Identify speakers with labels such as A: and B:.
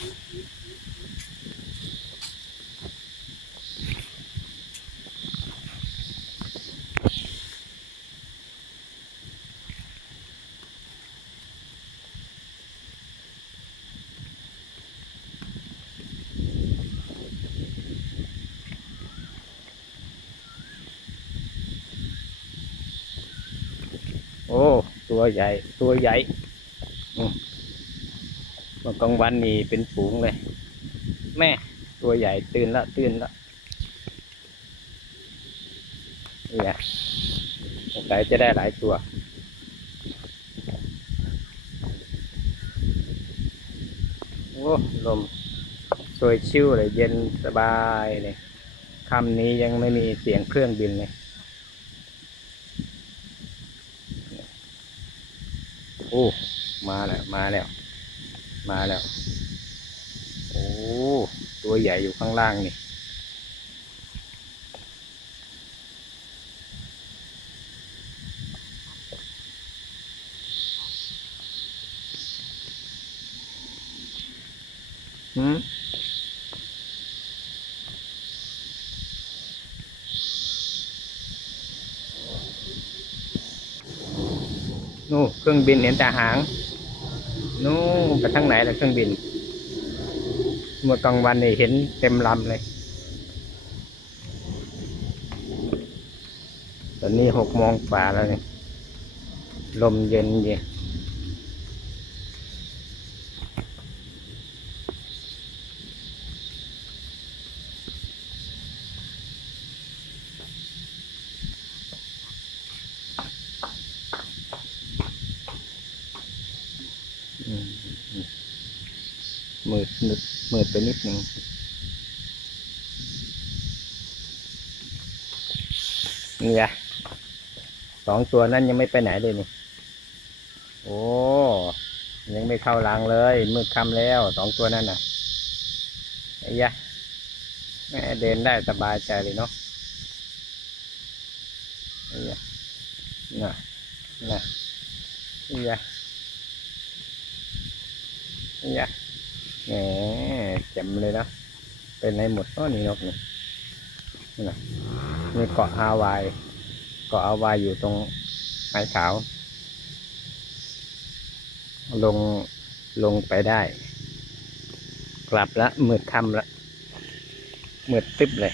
A: โอ้ ตัวใหญ่ ตัวใหญ่อืมเมื่อ กลางวันนี่เป็นฝูงเลย แม่ตัวใหญ่ตื่นละตื่นละเนี่ยสงสัยจะได้หลายตัว โอ้ลมสวยชิวเลย เย็นสบายเลยค่ำนี้ยังไม่มีเสียงเครื่องบินเลย โอ้ มาแล้ว มาแล้ว มาแล้ว โอ้ ตัวใหญ่อยู่ข้างล่างนี่ หืมนู่นเครื่องบินเห็นแต่หาง นู่นไปทางไหนล่ะเครื่องบิน เมื่อกลางวันนี่เห็นเต็มลำเลย ตอนนี้หกโมงฝ่าแล้วนี่ลมเย็นเย็น มืดมืดมืดไปนิดหนึ่งนี่ไงสองตัวนั้นยังไม่ไปไหนเลยนี่ โอ้ ยังไม่เข้ารังเลย มืดค่ำแล้วสองตัวนั่นน่ะไอ้ยะแม่เดินได้สบายใจเลยเนาะไอ้ยะน่ะน่ะไอ้ยะ ยะแหมเจ็มเลยนะเป็นในหมดก็นี่นกนี่นะมีเกาะฮาวายเกาะฮาวายอยู่ตรงไม้ขาว ลงลงไปได้ กลับละมืดค่ำละมืดตึ๊บเลย